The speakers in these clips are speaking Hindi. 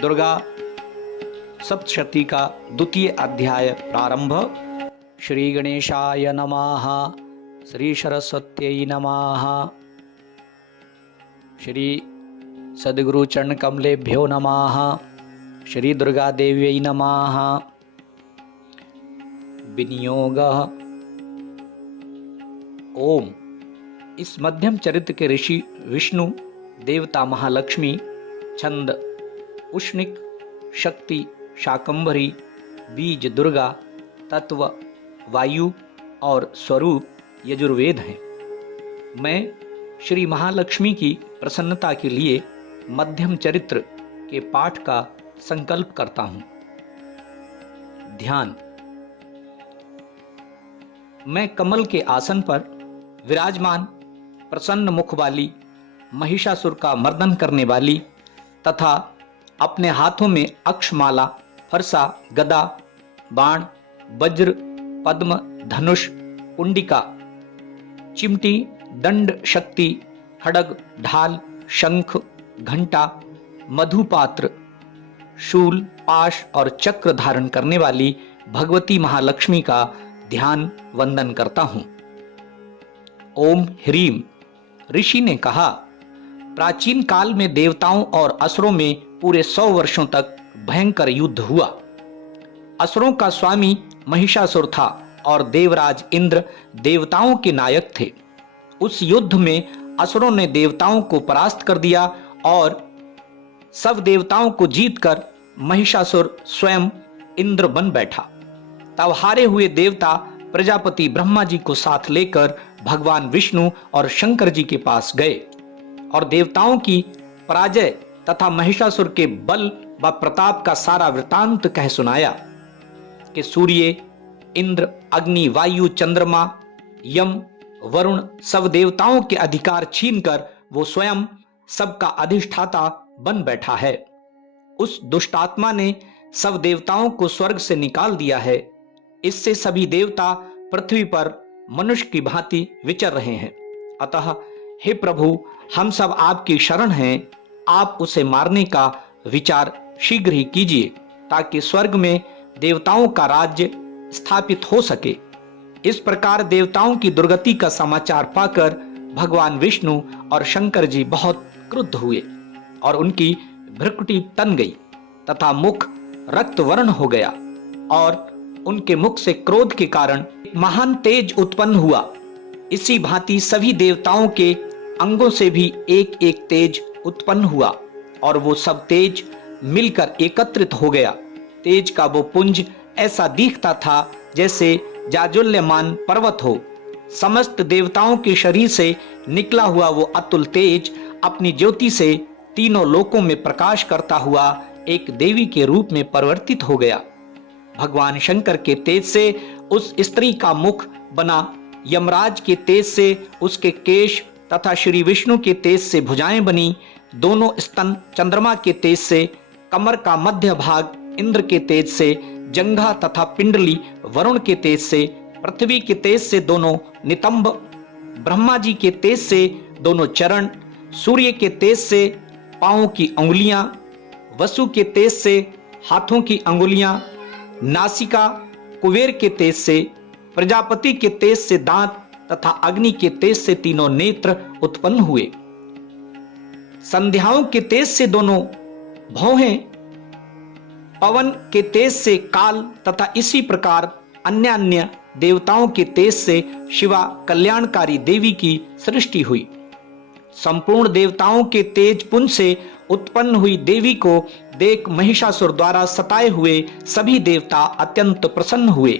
दुर्गा सप्तशती का द्वितीय अध्याय प्रारंभ। श्री गणेशाय नमः। श्री सरस्वत्यै नमः। श्री सद्गुरु चरण कमलेभ्यो नमः। श्री दुर्गा देव्यै नमः। विनियोगः। ओम। इस मध्यम चरित्र के ऋषि विष्णु, देवता महालक्ष्मी, छंद उष्णिक, शक्ति शाकंभरी, बीज दुर्गा, तत्व वायु और स्वरूप यजुर्वेद हैं। मैं श्री महालक्ष्मी की प्रसन्नता के लिए मध्यम चरित्र के पाठ का संकल्प करता हूं। ध्यान। मैं कमल के आसन पर विराजमान प्रसन्न मुख वाली, महिषासुर का मर्दन करने वाली तथा अपने हाथों में अक्षमाला, फरसा, गदा, बाण, वज्र, पद्म, धनुष, कुंडिका, चिमटी, दंड, शक्ति, खड्ग, ढाल, शंख, घंटा, मधुपात्र, शूल, पाश और चक्र धारण करने वाली भगवती महालक्ष्मी का ध्यान वंदन करता हूं। ओम ह्रीम। ऋषि ने कहा, प्राचीन काल में देवताओं और असुरों में पूरे 100 वर्षों तक भयंकर युद्ध हुआ। असुरों का स्वामी महिषासुर था और देवराज इंद्र देवताओं के नायक थे। उस युद्ध में असुरों ने देवताओं को परास्त कर दिया और सब देवताओं को जीतकर महिषासुर स्वयं इंद्र बन बैठा। तब हारे हुए देवता प्रजापति ब्रह्मा जी को साथ लेकर भगवान विष्णु और शंकर जी के पास गए और देवताओं की पराजय तथा महिषासुर के बल व प्रताप का सारा वृतांत कह सुनाया कि सूर्य, इंद्र, अग्नि, वायु, चंद्रमा, यम, वरुण सब देवताओं के अधिकार छीनकर वो स्वयं सबका अधिष्ठाता बन बैठा है। उस दुष्टात्मा ने सब देवताओं को स्वर्ग से निकाल दिया है। इससे सभी देवता पृथ्वी पर मनुष्य की भांति विचर रहे हैं। अतः हे प्रभु, हम सब आपकी शरण हैं। आप उसे मारने का विचार शीघ्र ही कीजिए ताकि स्वर्ग में देवताओं का राज्य स्थापित हो सके। इस प्रकार देवताओं की दुर्गति का समाचार पाकर भगवान विष्णु और शंकर जी बहुत क्रुद्ध हुए और उनकी भ्रुकुटी तन गई तथा मुख रक्त वर्ण हो गया और उनके मुख से क्रोध के कारण महान तेज उत्पन्न हुआ। इसी भांति सभी देवताओं के अंगों से भी एक एक तेज उत्पन्न हुआ और वो सब तेज मिलकर एकत्रित हो गया। तेज का वो पुंज ऐसा दिखता था जैसे जाज्वल्यमान पर्वत हो। समस्त देवताओं के शरीर से निकला हुआ वो अतुल तेज अपनी ज्योति से तीनों लोकों में प्रकाश करता हुआ एक देवी के रूप में परिवर्तित हो गया। भगवान शंकर के तेज से उस स्त्री का मुख बना, यमराज के तेज से उसके केश तथा श्री विष्णु के तेज से भुजाएं बनी, दोनों स्तन चंद्रमा के तेज से, कमर का मध्य भाग इंद्र के तेज से, जंघा तथा पिंडली वरुण के तेज से, पृथ्वी के तेज से दोनों नितंब, ब्रह्मा जी के तेज से दोनों चरण, सूर्य के तेज से पांवों की अंगुलियां, वसु के तेज से हाथों की अंगुलियां, नासिका, कुबेर के तेज से, प्रजापति के तेज से दांत तथा अग्नि के तेज से तीनों नेत्र उत्पन्न हुए। संध्याओं के तेज से दोनों भौहें, पवन के तेज से काल तथा इसी प्रकार अन्य अन्य देवताओं के तेज से शिवा कल्याणकारी देवी की सृष्टि हुई। संपूर्ण देवताओं के तेज पुंज से उत्पन्न हुई देवी को देख महिषासुर द्वारा सताए हुए सभी देवता अत्यंत प्रसन्न हुए।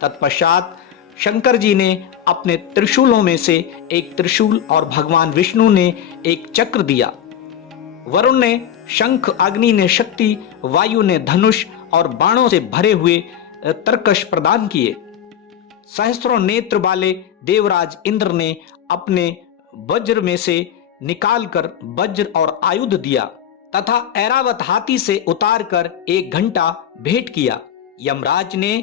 तत्पश्चात शंकर जी ने अपने त्रिशूलों में से एक त्रिशूल और भगवान विष्णु ने एक चक्र दिया। वरुण ने शंख, अग्नि ने शक्ति, वायु ने धनुष और बाणों से भरे हुए तरकश प्रदान किए। सहस्रों नेत्र वाले देवराज इंद्र ने अपने वज्र में से निकालकर वज्र और आयुध दिया तथा ऐरावत हाथी से उतारकर 1 घंटा भेंट किया। यमराज ने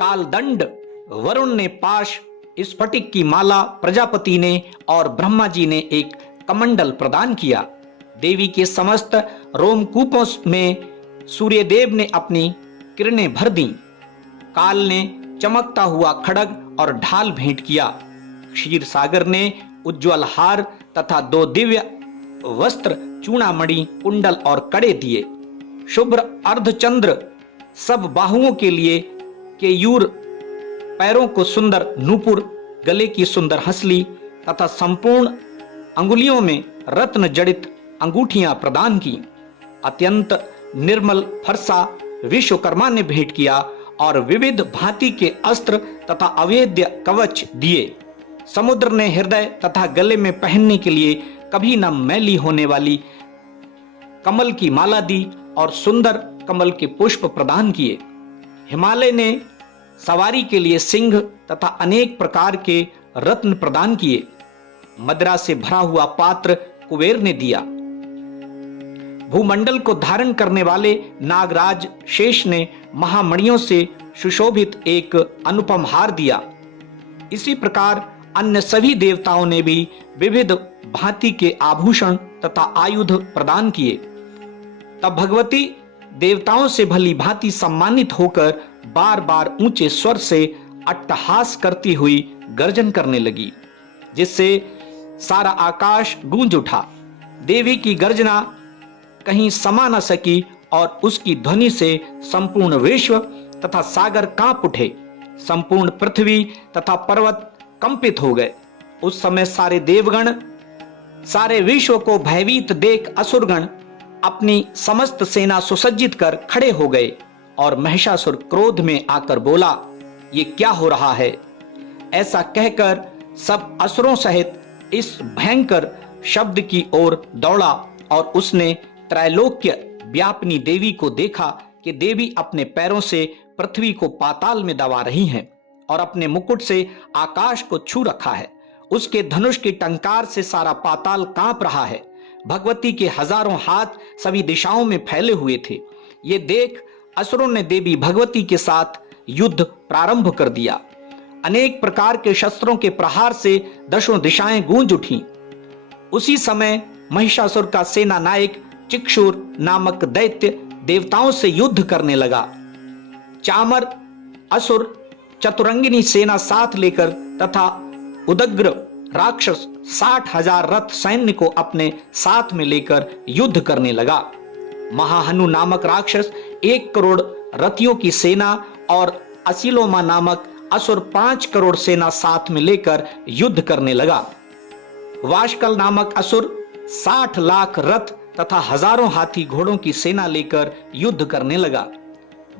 कालदंड, वरुण ने पाश, स्फटिक की माला प्रजापति ने और ब्रह्मा जी ने एक कमंडल प्रदान किया। देवी के समस्त रोमकूपों में सूर्यदेव ने अपनी किरणें भर दी। काल ने चमकता हुआ खड्ग और ढाल भेंट किया। क्षीर सागर ने उज्ज्वल हार तथा 2 दिव्य वस्त्र, चूड़ामणि, कुंडल और कड़े दिए। शुभ्र अर्धचंद्र सब बाहुओं के लिए केयूर, पैरों को सुंदर नूपुर, गले की सुंदर हंसली तथा संपूर्ण अंगुलियों में रत्न जड़ित अंगूठियां प्रदान की। अत्यंत निर्मल फरसा विश्वकर्मा ने भेंट किया और विविध भांति के अस्त्र तथा अवेद्य कवच दिए। समुद्र ने हृदय तथा गले में पहनने के लिए कभी न मैली होने वाली कमल की माला दी और सुंदर कमल के पुष्प प्रदान किए। हिमालय ने सवारी के लिए सिंह तथा अनेक प्रकार के रत्न प्रदान किए। मदिरा से भरा हुआ पात्र कुबेर ने दिया। भूमंडल को धारण करने वाले नागराज शेष ने महामणियों से सुशोभित एक अनुपम हार दिया। इसी प्रकार अन्य सभी देवताओं ने भी विविध भांति के आभूषण तथा आयुध प्रदान किए। तब भगवती देवताओं से भली भांति सम्मानित होकर बार बार ऊंचे स्वर से अट्टहास करती हुई गर्जन करने लगी, जिससे सारा आकाश गूंज उठा। देवी की गर्जना कहीं समा न सकी और उसकी ध्वनि से संपूर्ण विश्व तथा सागर कांप उठे। संपूर्ण पृथ्वी तथा पर्वत कंपित हो गए। उस समय सारे देवगण, सारे विश्व को भयभीत देख असुरगण अपनी समस्त सेना सुसज्जित कर खड़े हो गए और महिषासुर क्रोध में आकर बोला, ये क्या हो रहा है? ऐसा कहकर सब असुरों सहित इस भयंकर शब्द की ओर दौड़ा और उसने त्रैलोक्य व्यापिनी देवी को देखा कि देवी अपने पैरों से पृथ्वी को पाताल में दबा रही हैं और अपने मुकुट से आकाश को छू रखा है। उसके धनुष की टंकार से सारा पाताल कांप रहा है। भगवती के हजारों हाथ सभी दिशाओं में फैले हुए थे। ये देख असुरों ने देवी भगवती के साथ युद्ध प्रारंभ कर दिया। अनेक प्रकार के शस्त्रों के प्रहार से दशों दिशाएं गूंज उठी। उसी समय महिषासुर का सेना नायक चिक्षुर नामक दैत्य देवताओं से युद्ध करने लगा। चामर असुर चतुरंगिनी सेना साथ लेकर तथा उदग्र राक्षस 60,000 रथ सैन्य को अपने साथ में लेकर युद्ध करने लगा। महाहनु नामक राक्षस 1 करोड़ रथियों की सेना और असिलोमा नामक असुर 5 करोड़ सेना साथ में लेकर युद्ध करने लगा। वाशकल नामक असुर 60 लाख रथ तथा हजारों हाथी घोड़ों की सेना लेकर युद्ध करने लगा।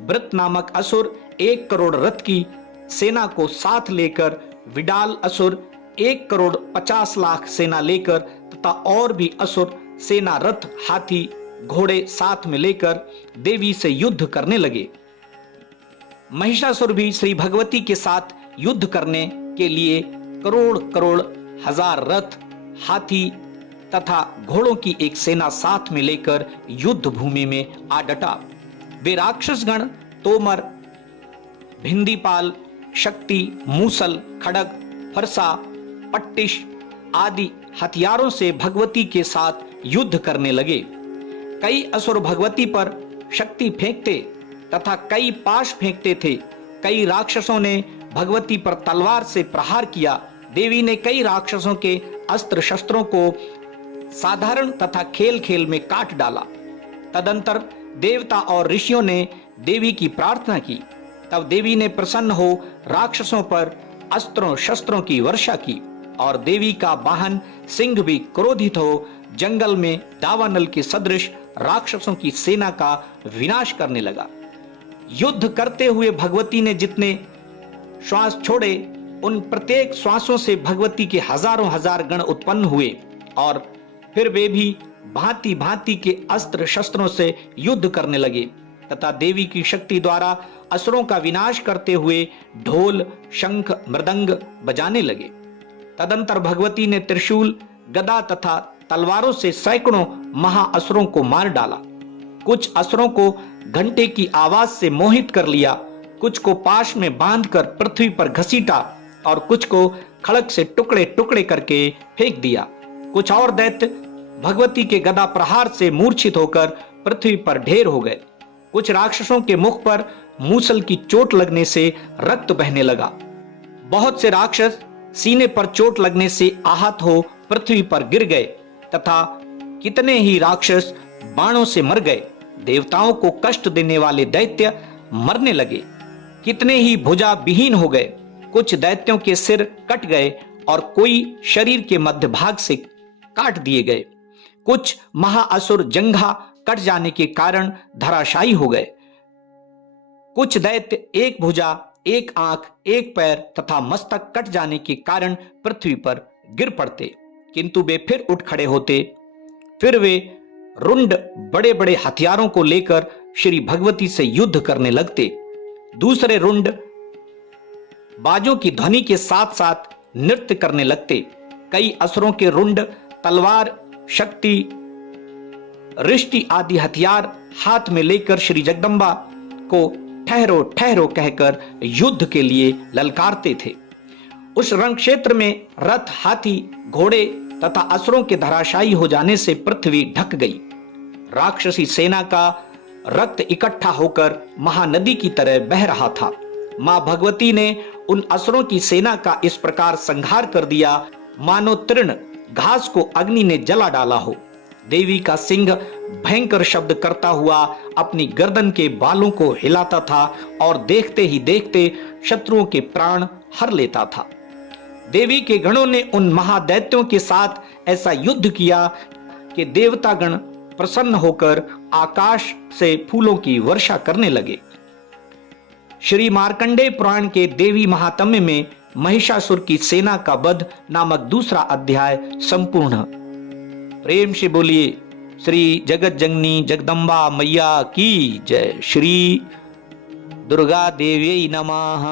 वृत नामक असुर 1 करोड़ रथ की सेना को साथ लेकर, विडाल असुर 1 करोड़ 50 लाख सेना लेकर तथा और भी असुर सेना रथ हाथी घोड़े साथ में लेकर देवी से युद्ध करने लगे। महिषासुर भी श्री भगवती के साथ युद्ध करने के लिए करोड़ करोड़ हजार रथ, हाथी तथा घोड़ों की एक सेना साथ में लेकर युद्ध भूमि में आ डटा। वे राक्षसगण तोमर, भिंदीपाल, शक्ति, मूसल, खड़ग, फरसा, पट्टिश आदि हथियारों से भगवती के साथ युद्ध करने लगे। कई असुर भगवती पर शक्ति फेंकते तथा कई पाश फेंकते थे। कई राक्षसों ने भगवती पर तलवार से प्रहार किया। देवी ने कई राक्षसों के अस्त्र शस्त्रों को साधारण तथा खेल खेल में काट डाला। तदंतर देवता और ऋषियों ने देवी की प्रार्थना की। तब देवी ने प्रसन्न हो राक्षसों पर अस्त्रों शस्त्रों की वर्षा की और देवी का वाहन सिंह भी क्रोधित हो जंगल में दावानल के सदृश राक्षसों की सेना का विनाश करने लगा। युद्ध करते हुए भगवती ने जितने श्वास छोड़े, उन प्रत्येक श्वासों से भगवती के हजारों हजार गण उत्पन्न हुए और फिर वे भी भांति भांति के अस्त्र शस्त्रों से युद्ध करने लगे तथा देवी की शक्ति द्वारा असुरों का विनाश करते हुए ढोल, शंख, मृदंग बजाने लगे। तदंतर भगवती ने त्रिशूल, गदा तथा तलवारों से सैकड़ों महाअसुरों को मार डाला। कुछ असुरों को घंटे की आवाज से मोहित कर लिया, कुछ को पाश में बांधकर पृथ्वी पर घसीटा और कुछ को खड़ग से टुकड़े टुकड़े करके फेंक दिया। कुछ और दैत्य भगवती के गदा प्रहार से मूर्छित होकर पृथ्वी पर ढेर हो गए। कुछ राक्षसों के मुख पर मूसल की चोट लगने से रक्त बहने लगा। बहुत से राक्षस सीने पर चोट लगने से आहत हो पृथ्वी पर गिर गए तथा कितने ही राक्षस बाणों से मर गए। देवताओं को कष्ट देने वाले दैत्य मरने लगे। कितने ही भुजा विहीन हो गए। कुछ दैत्यों के सिर कट गए और कोई शरीर के मध्य भाग से काट दिए गए। कुछ महाअसुर जंघा कट जाने के कारण धराशायी हो गए। कुछ दैत्य एक भुजा, एक आंख, एक पैर तथा मस्तक कट जाने के कारण पृथ्वी पर गिर पड़ते, किंतु वे फिर उठ खड़े होते। फिर वे रुंड बड़े बड़े हथियारों को लेकर श्री भगवती से युद्ध करने लगते। दूसरे रुंड बाजों की ध्वनि के साथ साथ नृत्य करने लगते। कई असुरों के रुंड तलवार, शक्ति, रिष्टि आदि हथियार हाथ में लेकर श्री जगदम्बा को ठहरो ठहरो कहकर युद्ध के लिए ललकारते थे। उस रण क्षेत्र में रथ, हाथी, घोड़े तथा असुरों के धराशायी हो जाने से पृथ्वी ढक गई। राक्षसी सेना का रक्त इकट्ठा होकर महानदी की तरह बह रहा था। मां भगवती ने उन असुरों की सेना का इस प्रकार संहार कर दिया मानो तृण घास को अग्नि ने जला डाला हो। देवी का सिंह भयंकर शब्द करता हुआ अपनी गर्दन के बालों को हिलाता था और देखते ही देखते शत्रुओं के प्राण हर लेता था। देवी के गणों ने उन महादैत्यों के साथ ऐसा युद्ध किया कि देवतागण प्रसन्न होकर आकाश से फूलों की वर्षा करने लगे। श्री मार्कंडेय पुराण के देवी महात्म्य में महिषासुर की सेना का वध नामक दूसरा अध्याय संपूर्ण। प्रेम से बोलिए श्री जगत जननी जगदम्बा मैया की जय। श्री दुर्गा देवी नमः।